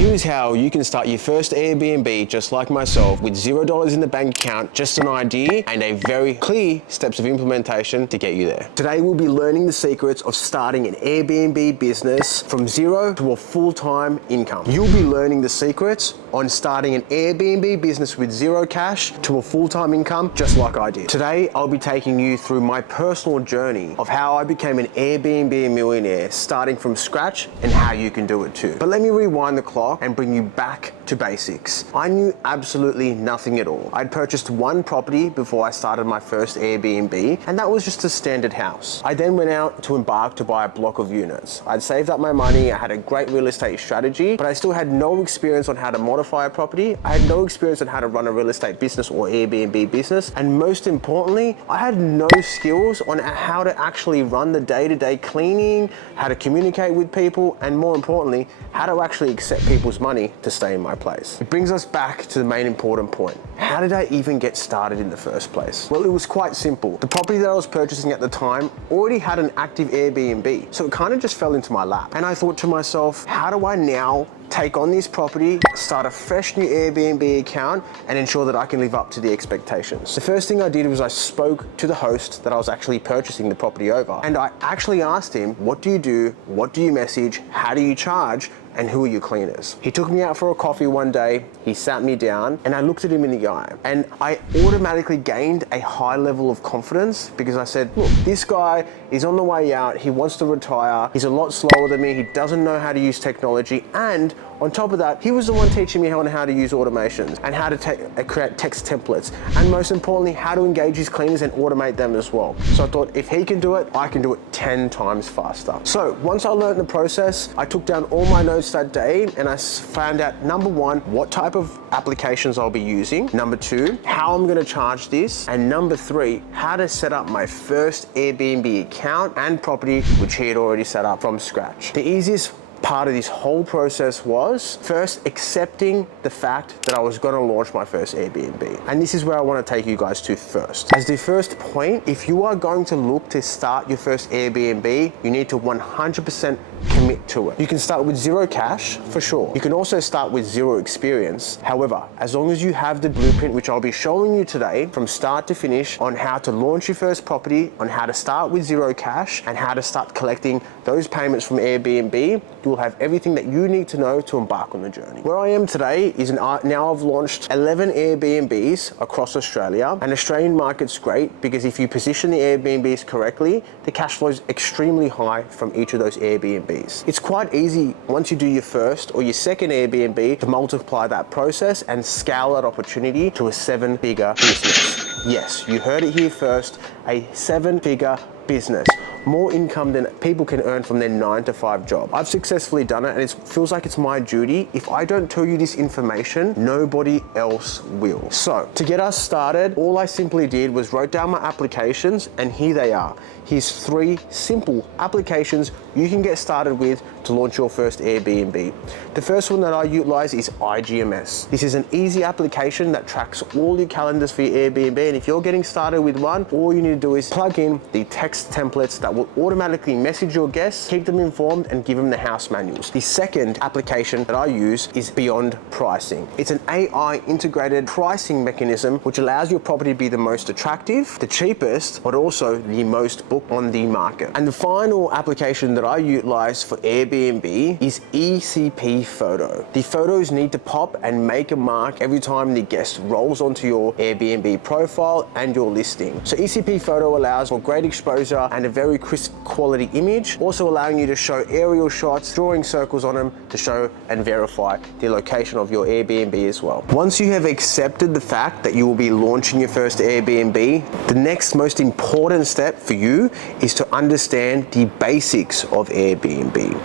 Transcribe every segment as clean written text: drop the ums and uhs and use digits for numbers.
Here's how you can start your first Airbnb just like myself with $0 in the bank account, just an idea and a very clear steps of implementation to get you there. Today we'll be learning the secrets of starting an Airbnb business from zero to a full-time income. You'll be learning the secrets on starting an Airbnb business with zero cash to a full-time income just like I did. Today I'll be taking you through my personal journey of how I became an Airbnb millionaire starting from scratch and how you can do it too. But let me rewind the clock and bring you back to basics. I knew absolutely nothing at all. I'd purchased one property before I started my first Airbnb, and that was just a standard house. I then went out to embark to buy a block of units. I'd saved up my money, I had a great real estate strategy, but I still had no experience on how to modify a property. I had no experience on how to run a real estate business or Airbnb business, and most importantly, I had no skills on how to actually run the day-to-day cleaning, how to communicate with people, and more importantly, how to actually accept people's money to stay in my place. It brings us back to the main important point. How did I even get started in the first place? Well, it was quite simple. The property that I was purchasing at the time already had an active Airbnb, so it kind of just fell into my lap. And I thought to myself, how do I now take on this property, start a fresh new Airbnb account, and ensure that I can live up to the expectations? The first thing I did was I spoke to the host that I was actually purchasing the property over, and I actually asked him, what do you do? What do you message? How do you charge? And who are your cleaners? He took me out for a coffee one day, he sat me down, and I looked at him in the eye. And I automatically gained a high level of confidence because I said, look, this guy is on the way out, he wants to retire, he's a lot slower than me, he doesn't know how to use technology, and on top of that, he was the one teaching me how to use automations and how to create text templates, and most importantly, how to engage his cleaners and automate them as well. So I thought, if he can do it, I can do it 10 times faster. So once I learned the process, I took down all my notes that day and I found out, number one, what type of applications I'll be using, number two, how I'm gonna charge this, and number three, how to set up my first Airbnb account and property, which he had already set up from scratch. The easiest part of this whole process was first accepting the fact that I was going to launch my first Airbnb. And this is where I want to take you guys to first. As the first point, if you are going to look to start your first Airbnb, you need to 100% commit to it. You can start with zero cash for sure. You can also start with zero experience. However, as long as you have the blueprint, which I'll be showing you today from start to finish on how to launch your first property, on how to start with zero cash, and how to start collecting those payments from Airbnb, you'll have everything that you need to know to embark on the journey. Where I am today is now I've launched 11 Airbnbs across Australia, and Australian market's great because if you position the Airbnbs correctly, the cash flow is extremely high from each of those Airbnbs. It's quite easy once you do your first or your second Airbnb to multiply that process and scale that opportunity to a 7-figure business. Yes, you heard it here first, a 7-figure business. More income than people can earn from their 9-to-5 job. I've successfully done it, and it feels like it's my duty. If I don't tell you this information, nobody else will. So to get us started, all I simply did was wrote down my applications, and here they are. Here's 3 simple applications you can get started with to launch your first Airbnb. The first one that I utilize is IGMS. This is an easy application that tracks all your calendars for your Airbnb, and if you're getting started with one, all you need to do is plug in the text templates that will automatically message your guests, keep them informed, and give them the house manuals. The second application that I use is Beyond Pricing. It's an AI integrated pricing mechanism which allows your property to be the most attractive, the cheapest, but also the most booked on the market. And the final application that I utilize for Airbnb is ECP Photo. The photos need to pop and make a mark every time the guest rolls onto your Airbnb profile and your listing. So ECP Photo allows for great exposure and a very crisp quality image, also allowing you to show aerial shots, drawing circles on them to show and verify the location of your Airbnb as well. Once you have accepted the fact that you will be launching your first Airbnb, the next most important step for you is to understand the basics of Airbnb.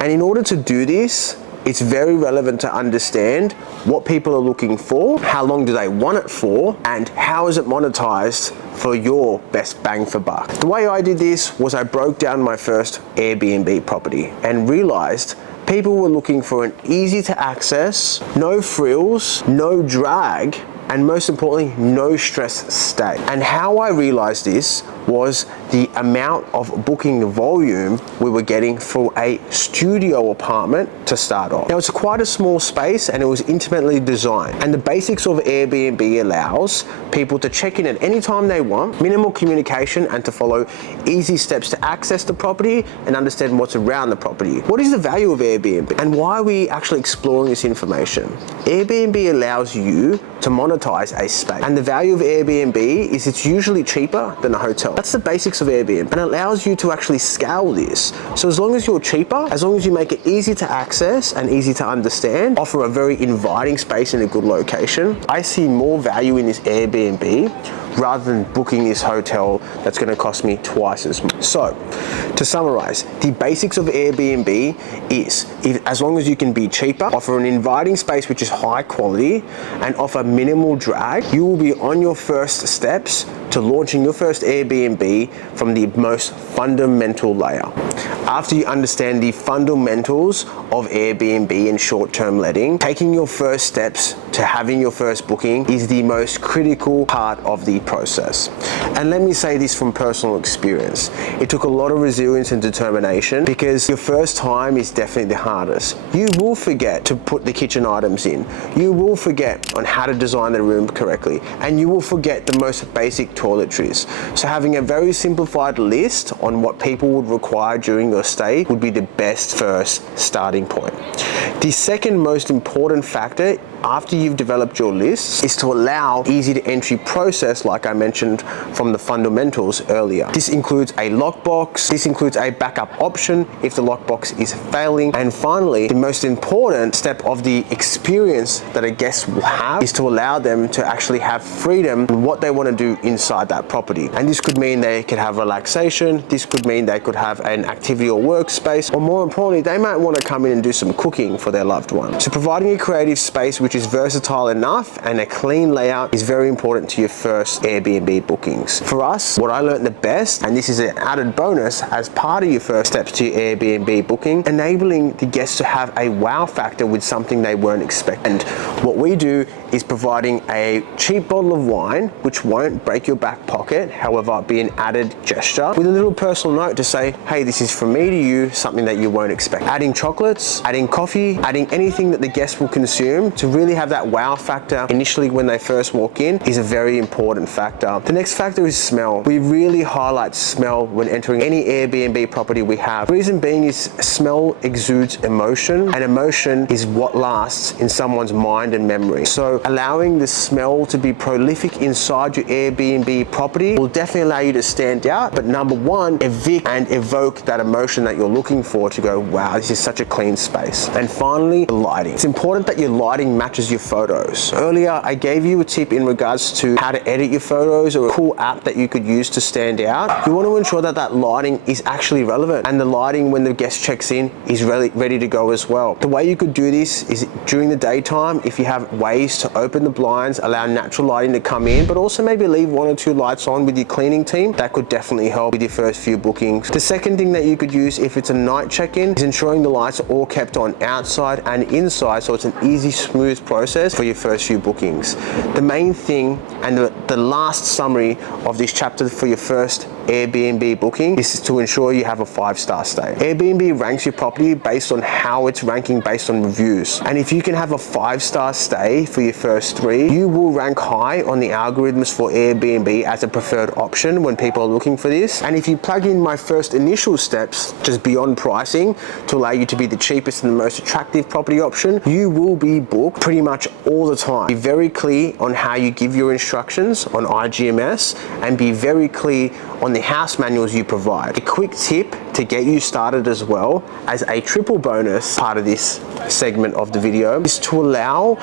And in order to do this, it's very relevant to understand what people are looking for, how long do they want it for, and how is it monetized for your best bang for buck. The way I did this was I broke down my first Airbnb property and realized people were looking for an easy to access, no frills, no drag, and most importantly, no stress stay. And how I realized this was the amount of booking volume we were getting for a studio apartment to start off. Now, it's quite a small space and it was intimately designed. And the basics of Airbnb allows people to check in at any time they want, minimal communication, and to follow easy steps to access the property and understand what's around the property. What is the value of Airbnb and why are we actually exploring this information? Airbnb allows you to monetize a space, and the value of Airbnb is it's usually cheaper than a hotel. That's the basics of Airbnb, and it allows you to actually scale this. So as long as you're cheaper, as long as you make it easy to access and easy to understand, offer a very inviting space in a good location, I see more value in this Airbnb rather than booking this hotel that's going to cost me twice as much. So, to summarize, the basics of Airbnb is, as long as you can be cheaper, offer an inviting space which is high quality, and offer minimal drag, you will be on your first steps to launching your first Airbnb from the most fundamental layer. After you understand the fundamentals of Airbnb and short-term letting, taking your first steps to having your first booking is the most critical part of the process. And let me say this from personal experience. It took a lot of resilience and determination because your first time is definitely the hardest. You will forget to put the kitchen items in. You will forget on how to design the room correctly. And you will forget the most basic toiletries. So having a very simplified list on what people would require during your stay would be the best first starting point. The second most important factor after you've developed your list is to allow easy to entry process, like I mentioned from the fundamentals earlier. This includes a lockbox, this includes a backup option if the lockbox is failing, and finally, the most important step of the experience that a guest will have is to allow them to actually have freedom in what they want to do inside that property. And this could mean they could have relaxation, this could mean they could have an activity or workspace, or more importantly, they might want to come in and do some cooking for their loved one. So providing a creative space which is versatile enough and a clean layout is very important to your first Airbnb bookings. For us, what I learned the best, and this is an added bonus as part of your first steps to your Airbnb booking, enabling the guests to have a wow factor with something they weren't expecting. And what we do is providing a cheap bottle of wine, which won't break your back pocket, however, be an added gesture with a little personal note to say, hey, this is from me to you, something that you won't expect. Adding chocolates, adding coffee, adding anything that the guests will consume to really have that wow factor initially when they first walk in is a very important factor. The next factor is smell. We really highlight smell when entering any Airbnb property we have. The reason being is smell exudes emotion, and emotion is what lasts in someone's mind and memory. So allowing the smell to be prolific inside your Airbnb property will definitely allow you to stand out, but number one, evict and evoke that emotion that you're looking for to go, wow, this is such a clean space. And finally, the lighting. It's important that your lighting matches your photos. Earlier, I gave you a tip in regards to how to edit your photos or a cool app that you could use to stand out. You want to ensure that that lighting is actually relevant, and the lighting when the guest checks in is ready to go as well. The way you could do this is during the daytime, if you have ways to open the blinds, allow natural lighting to come in, but also maybe leave 1 or 2 lights on with your cleaning team. That could definitely help with your first few bookings. The second thing that you could use if it's a night check-in is ensuring the lights are all kept on outside and inside, so it's an easy, smooth process for your first few bookings. The main thing and the last summary of this chapter for your first Airbnb booking is to ensure you have a 5-star stay. Airbnb ranks your property based on how it's ranking based on reviews. And if you can have a 5-star stay for your first 3, you will rank high on the algorithms for Airbnb as a preferred option when people are looking for this. And if you plug in my first initial steps, just beyond pricing, to allow you to be the cheapest and the most attractive property option, you will be booked pretty much all the time. Be very clear on how you give your instructions on IGMS and be very clear on the house manuals you provide. A quick tip to get you started as well as a triple bonus part of this segment of the video is to allow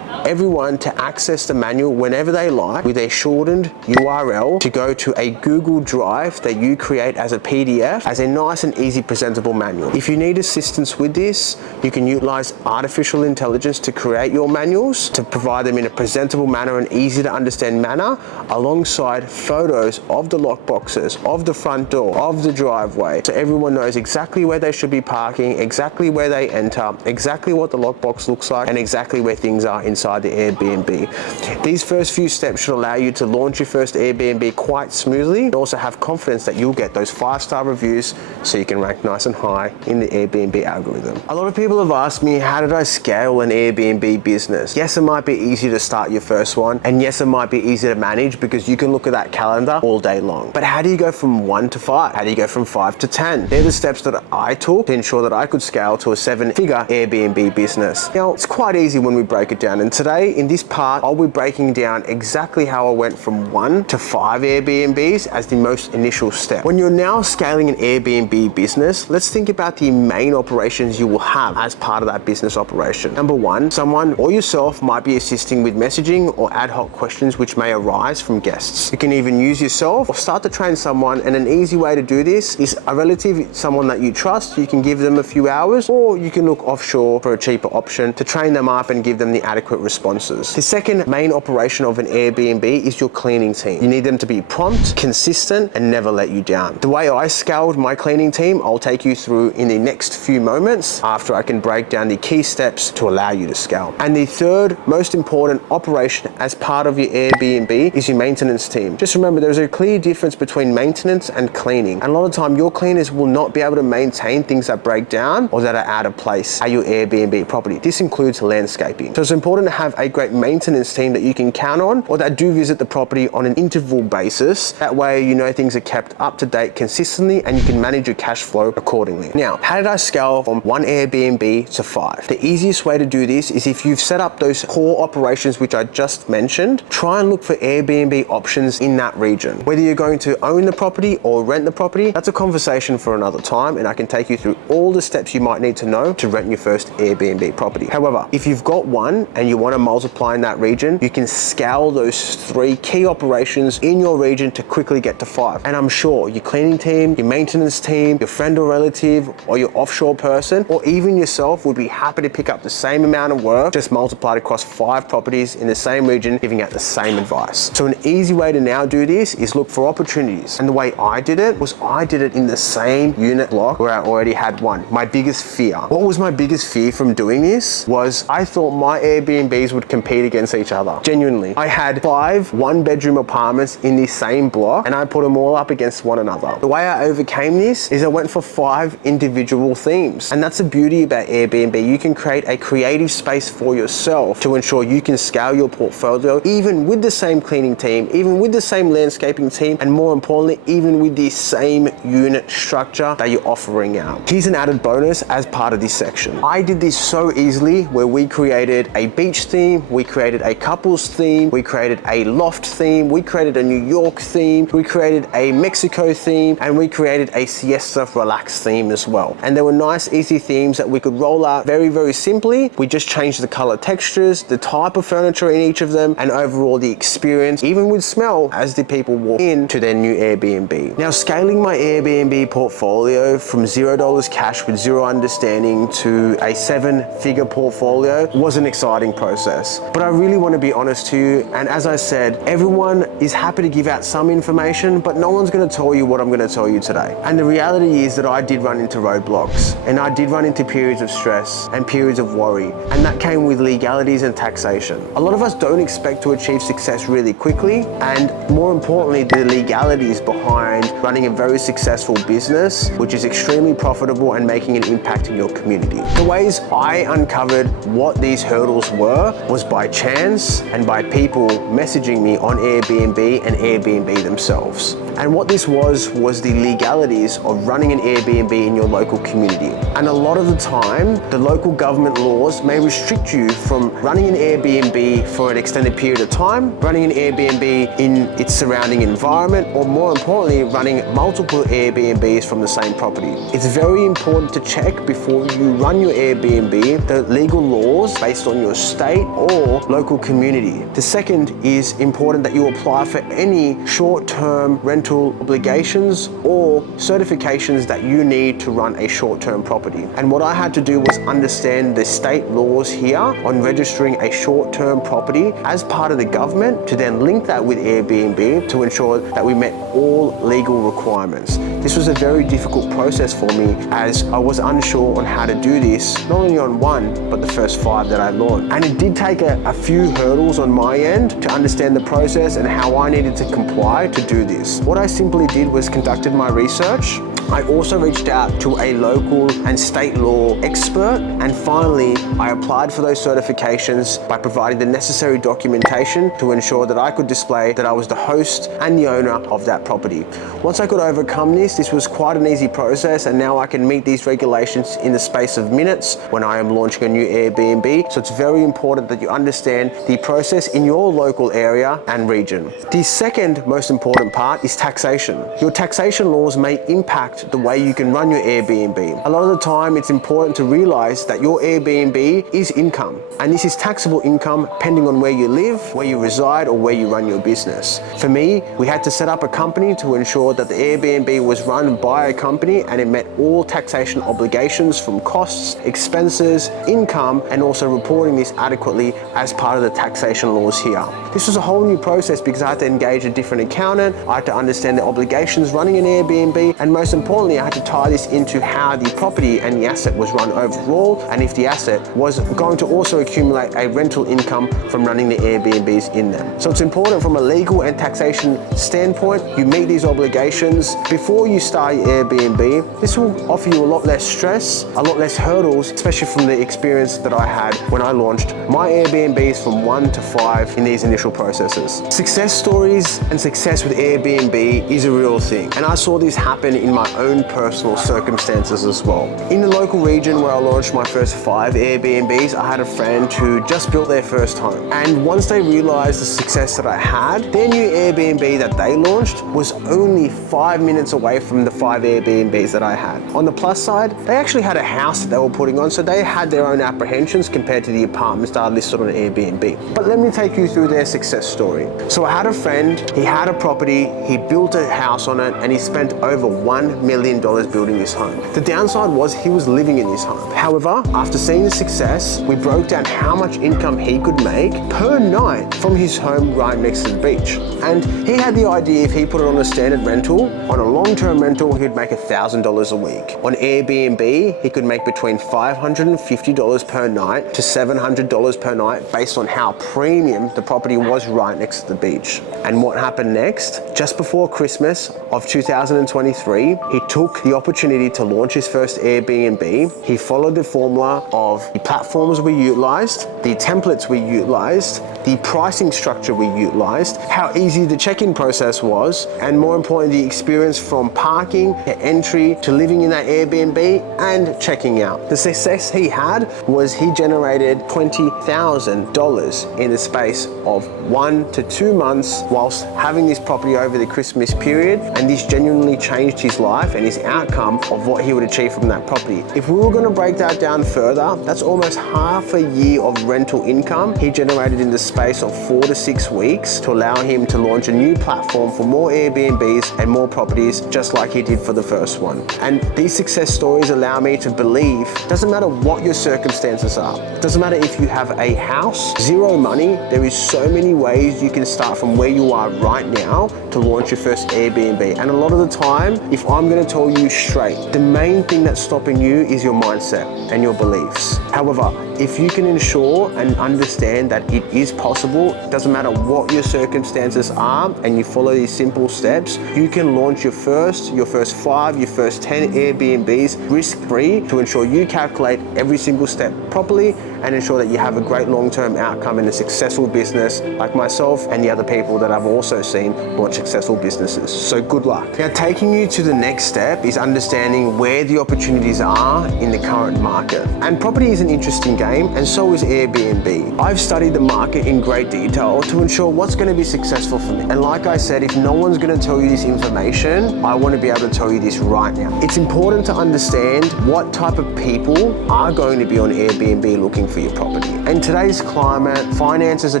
everyone to access the manual whenever they like with a shortened URL to go to a Google Drive that you create as a PDF as a nice and easy presentable manual. If you need assistance with this, you can utilize artificial intelligence to create your manuals to provide them in a presentable manner and easy to understand manner alongside photos of the lockboxes, of the front door, of the driveway, so everyone knows exactly where they should be parking, exactly where they enter, exactly exactly what the lockbox looks like and exactly where things are inside the Airbnb. These first few steps should allow you to launch your first Airbnb quite smoothly and also have confidence that you'll get those 5-star reviews so you can rank nice and high in the Airbnb algorithm. A lot of people have asked me, how did I scale an Airbnb business? Yes, it might be easy to start your first one, and yes, it might be easy to manage because you can look at that calendar all day long. But how do you go from 1 to 5? How do you go from 5 to 10? They're the steps that I took to ensure that I could scale to a 7-figure Airbnb business. Now, it's quite easy when we break it down, and today in this part, I'll be breaking down exactly how I went from 1 to 5 Airbnbs as the most initial step. When you're now scaling an Airbnb business, let's think about the main operations you will have as part of that business operation. Number 1, someone or yourself might be assisting with messaging or ad hoc questions which may arise from guests. You can even use yourself or start to train someone, and an easy way to do this is a relative, someone that you trust. You can give them a few hours, or you can look offshore for a cheaper option to train them up and give them the adequate responses. The second main operation of an Airbnb is your cleaning team. You need them to be prompt, consistent, and never let you down. The way I scaled my cleaning team, I'll take you through in the next few moments after I can break down the key steps to allow you to scale. And the third most important operation as part of your Airbnb is your maintenance team. Just remember, there's a clear difference between maintenance and cleaning. And a lot of the time, your cleaners will not be able to maintain things that break down or that are out of place at your Airbnb property. This includes landscaping. So it's important to have a great maintenance team that you can count on, or that do visit the property on an interval basis. That way, you know things are kept up to date consistently and you can manage your cash flow accordingly. Now, how did I scale from 1 Airbnb to 5? The easiest way to do this is if you've set up those core operations which I just mentioned, try and look for Airbnb options in that region. Whether you're going to own the property or rent the property, that's a conversation for another time, and I can take you through all the steps you might need to know to rent your first Airbnb property. However, if you've got one and you want to multiply in that region, you can scale those 3 key operations in your region to quickly get to 5. And I'm sure your cleaning team, your maintenance team, your friend or relative, or your offshore person, or even yourself would be happy to pick up the same amount of work, just multiplied across 5 properties in the same region, giving out the same advice. So an easy way to now do this is look for opportunities. And the way I did it was I did it in the same unit block where I already had one. My biggest fear. What was my biggest fear from doing this was I thought my Airbnbs would compete against each other. Genuinely. I had 5 1-bedroom apartments in the same block and I put them all up against one another. The way I overcame this is I went for 5 individual themes. And that's the beauty about Airbnb. You can create a creative space for yourself to ensure you can scale your portfolio even with the same cleaning team, even with the same landscaping team, and more importantly, even with the same unit structure that you're offering out. Here's an added bonus as part of this section. I did this so easily where we created a beach theme, we created a couples theme, we created a loft theme, we created a New York theme, we created a Mexico theme, and we created a siesta relax theme as well. And there were nice, easy themes that we could roll out very, very simply. We just changed the color textures, the type of furniture in each of them, and overall the experience, even with smell, as the people walk into their new Airbnb. Now, scaling my Airbnb portfolio from $0 cash with zero understanding to a 7-figure portfolio was an exciting process. But I really want to be honest to you, and as I said, everyone is happy to give out some information, but no one's going to tell you what I'm going to tell you today. And the reality is that I did run into roadblocks, and I did run into periods of stress and periods of worry, and that came with legalities and taxation. A lot of us don't expect to achieve success really quickly, and more importantly, the legalities behind running a very successful business, which is extremely profitable and making an impact in your community. The ways I uncovered what these hurdles were was by chance and by people messaging me on Airbnb and Airbnb themselves. And what this was the legalities of running an Airbnb in your local community. And a lot of the time, the local government laws may restrict you from running an Airbnb for an extended period of time, running an Airbnb in its surrounding environment, or more importantly, running multiple Airbnbs from the same property. It's very important to check before you run your Airbnb the legal laws based on your state or local community. The second is important that you apply for any short-term rental obligations or certifications that you need to run a short-term property. And what I had to do was understand the state laws here on registering a short-term property as part of the government, to then link that with Airbnb to ensure that we met all legal requirements. This was a very difficult process for me as I was unsure on how to do this, not only on one, but the first 5 that I launched. And it did take a few hurdles on my end to understand the process and how I needed to comply to do this. What I simply did was conducted my research. I also reached out to a local and state law expert, and finally I applied for those certifications by providing the necessary documentation to ensure that I could display that I was the host and the owner of that property. Once I could overcome this was quite an easy process, and now I can meet these regulations in the space of minutes when I am launching a new Airbnb. So it's very important that you understand the process in your local area and region. The second most important part is taxation. Your taxation laws may impact the way you can run your Airbnb. A lot of the time it's important to realize that your Airbnb is income, and this is taxable income depending on where you live, where you reside, or where you run your business. For me, we had to set up a company to ensure that the Airbnb was run by a company and it met all taxation obligations from costs, expenses, income, and also reporting this adequately as part of the taxation laws here. This was a whole new process because I had to engage a different accountant, I had to understand the obligations running an Airbnb, and most importantly, I had to tie this into how the property and the asset was run overall, and if the asset was going to also accumulate a rental income from running the Airbnbs in them. So it's important from a legal and taxation standpoint, you meet these obligations before you start your Airbnb. This will offer you a lot less stress, a lot less hurdles, especially from the experience that I had when I launched my Airbnbs from 1 to 5 in these initial processes. Success stories and success with Airbnb is a real thing, and I saw this happen in my own personal circumstances as well. In the local region where I launched my first 5 Airbnbs, I had a friend who just built their first home, and once they realized the success that I had, their new Airbnb that they launched was only 5 minutes away from the 5 Airbnbs that I had. On the plus side, they actually had a house that they were putting on, so they had their own apprehensions compared to the apartments that I listed on Airbnb. But let me take you through their success story. So I had a friend, he had a property, he built a house on it, and he spent over $1 million building this home. The downside was he was living in this home. However, after seeing the success, we broke down how much income he could make per night from his home right next to the beach. And he had the idea if he put it on a standard rental, on a long-term rental, he'd make $1,000 a week. On Airbnb, he could make between $550 per night to $700 per night based on how premium the property was right next to the beach. And what happened next? Just before Christmas of 2023, he took the opportunity to launch his first Airbnb. He followed the formula of the platforms we utilized, the templates we utilized, the pricing structure we utilized, how easy the check-in process was, and more importantly, the experience from parking to entry to living in that Airbnb and checking out. The success he had was he generated $20,000 in the space of 1 to 2 months whilst having this property over the Christmas period, and this genuinely changed his life and his outcome of what he would achieve from that property. If we were going to break that down further, that's almost half a year of rental income he generated in the space of 4 to 6 weeks to allow him to launch a new platform for more Airbnbs and more properties just like he did for the first one. And these success stories allow me to believe it doesn't matter what your circumstances are. It doesn't matter if you have a house, zero money, there is so many ways you can start from where you are right now to launch your first Airbnb. And a lot of the time, if I'm going to tell you straight, the main thing that's stopping you is your mindset and your beliefs. However, if you can ensure and understand that it is possible, it doesn't matter what your circumstances are, and you follow these simple steps, you can launch your first 5, your first 10 Airbnbs risk-free to ensure you calculate every single step properly and ensure that you have a great long-term outcome in a successful business like myself and the other people that I've also seen launch successful businesses. So good luck. Now, taking you to the next step is understanding where the opportunities are in the current market. And property is an interesting game, and so is Airbnb. I've studied the market in great detail to ensure what's going to be successful for me. And like I said, if no one's going to tell you this information, I want to be able to tell you this right now. It's important to understand what type of people are going to be on Airbnb looking for your property. In today's climate, finances are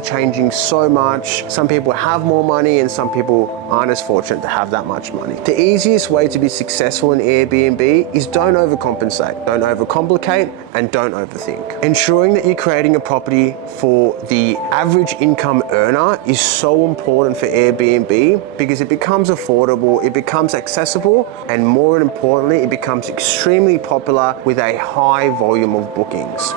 changing so much. Some people have more money and some people aren't as fortunate to have that much money. The easiest way to be successful in Airbnb is don't overcompensate, don't overcomplicate, and don't overthink. Ensuring that you're creating a property for the average income earner is so important for Airbnb because it becomes affordable, it becomes accessible, and more importantly, it becomes extremely popular with a high volume of bookings.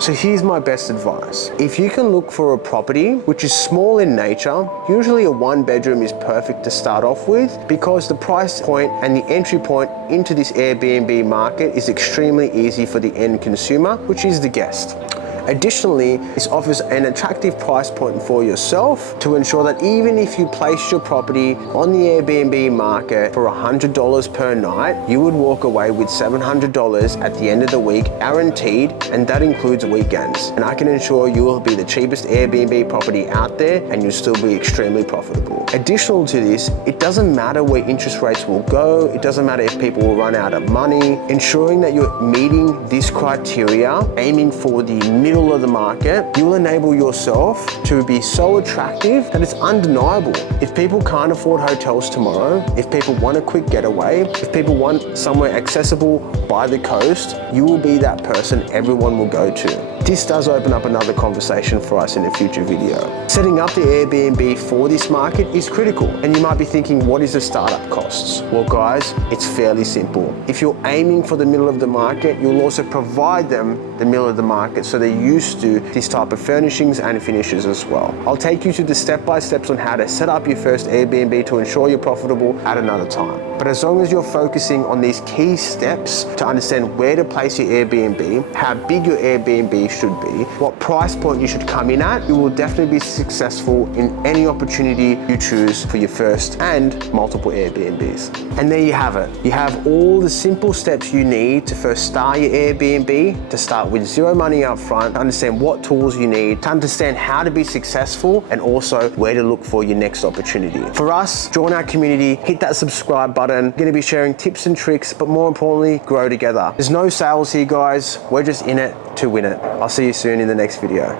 So here's my best advice. If you can look for a property which is small in nature, usually a 1-bedroom is perfect to start off with because the price point and the entry point into this Airbnb market is extremely easy for the end consumer, which is the guest. Additionally, this offers an attractive price point for yourself to ensure that even if you place your property on the Airbnb market for $100 per night, you would walk away with $700 at the end of the week, guaranteed, and that includes weekends. And I can ensure you will be the cheapest Airbnb property out there and you'll still be extremely profitable. Additional to this, it doesn't matter where interest rates will go, it doesn't matter if people will run out of money. Ensuring that you're meeting this criteria, aiming for the middle of the market, you will enable yourself to be so attractive that it's undeniable. If people can't afford hotels tomorrow, if people want a quick getaway, if people want somewhere accessible by the coast, you will be that person everyone will go to. This does open up another conversation for us in a future video. Setting up the Airbnb for this market is critical, and you might be thinking, what is the startup costs? Well guys, it's fairly simple. If you're aiming for the middle of the market, you'll also provide them the middle of the market so they're used to this type of furnishings and finishes as well. I'll take you to the step-by-steps on how to set up your first Airbnb to ensure you're profitable at another time. But as long as you're focusing on these key steps to understand where to place your Airbnb, how big your Airbnb should be, what price point you should come in at, you will definitely be successful in any opportunity you choose for your first and multiple Airbnbs. And there you have it. You have all the simple steps you need to first start your Airbnb, to start with zero money up front, to understand what tools you need, to understand how to be successful, and also where to look for your next opportunity. For us, join our community, hit that subscribe button. We're going to be sharing tips and tricks, but more importantly, grow together. There's no sales here, guys. We're just in it to win it. I'll see you soon in the next video.